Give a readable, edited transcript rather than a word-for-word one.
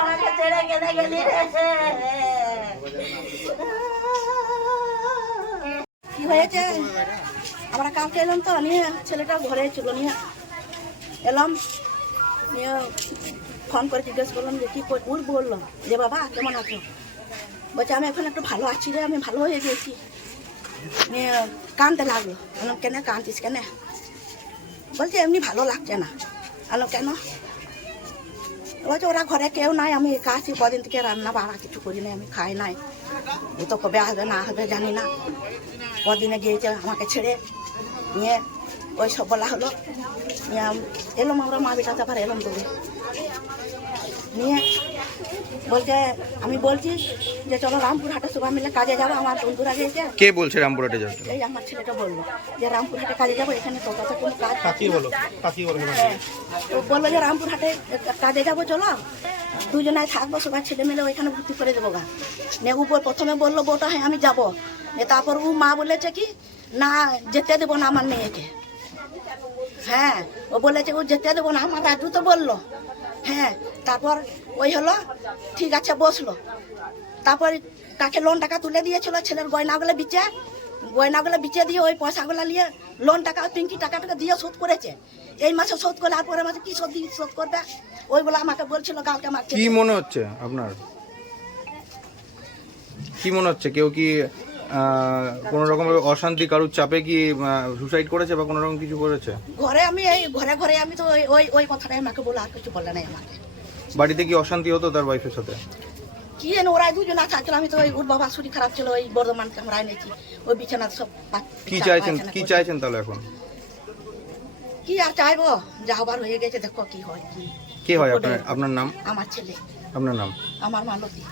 আমাকে ছেড়ে কেটে গেলি রে। কি হয়েছে? আমরা কালকে এলাম তো, নিয়ে ছেলেটা ঘরে ছিল, নিয়ে এলাম, নিয়ে ফোন করে জিজ্ঞেস করলাম যে কী ওর বললো যে বাবা কেমন আছো? বলছে আমি এখন একটু ভালো আছি রে, আমি ভালো হয়ে গেছি। নিয়ে কাঁদতে লাগলো। বললাম কেন কাঁদছিস কেন? বলছে এমনি ভালো লাগছে না। বললাম কেন? বলছে ওরা ঘরে কেউ নাই, আমি একা আছি, কদিন থেকে রান্না বাড়া কিছু করি নাই, আমি খাই নাই, ও তো কবে আসবে না আসবে জানি না, কদিনে গিয়েছে আমাকে ছেড়ে। নিয়ে ওই সব বলা হলো, নিয়ে এলাম আমরা মা বেটা তারপর এলাম দৌড়ে। নিয়ে বলছে আমি বলছি যে চলো রামপুরহাটে সবাই মিলে কাজে যাবো, আমার বন্ধুরা গিয়েছে। কে বলছে রামপুরহাটে যাবে? এই আমার ছেলেটা বললো যে রামপুরহাটে কাজে যাবো, এখানে টোটাতে কোনো কাজ। হ্যাঁ, তো বললো যে রামপুরহাটে কাজে যাবো, চলো দুজনায় থাকবো, সবাই ছেলে মেলে ওইখানে ভর্তি করে দেবো গা। নিয়ে উপর প্রথমে বললো বউটা হ্যাঁ আমি যাবো, তারপর ও মা বলেছে কি না যেতে দেবো না আমার মেয়েকে। হ্যাঁ, ও বলেছে ও যেতে দেবো না, আমার দাদু তো বললো। হ্যাঁ, তারপর ওই হলো ঠিক আছে বসলো। তারপর তাকে লোন টাকা তুলে দিয়েছিল, ছেলের গয়নাগুলো বিচে দিয়ে ওই পয়সাগুলো নিয়ে লোন টাকা পিঙ্কি টাকাটাকে দিয়ে শোধ করেছে। এই মাসে শোধ করলে আর পরের মাসে কি শোধ করবে, ওইগুলো আমাকে বলছিল কালকে। আমার কি মনে হচ্ছে আপনার? কি মনে হচ্ছে কেউ কি কোনো রকম অশান্তি কারুর চাপে কি সুসাইড করেছে বা কোনো রকম কিছু করেছে? ঘরে আমি এই ঘরে আমি তো ওই কথাটাই আমাকে বলে, আর কিছু বলে নাই আমাকে। বাড়িতে কি অশান্তি হতো তার ওয়াইফের সাথে? কি জানি ওরা দুজন থাকছিল, আমি তো ওর বাবা শরীর খারাপ ছিল, ওই বর্ধমানকে আমরা এনেছি, ওই বিছানা সব কি চাইছেন তাহলে এখন? কি আর চাইবো, যা হবার হয়ে গেছে, দেখো কি হয়। কে হয় আপনার নাম? আমার ছেলে। আপনার নাম? আমার মালতী।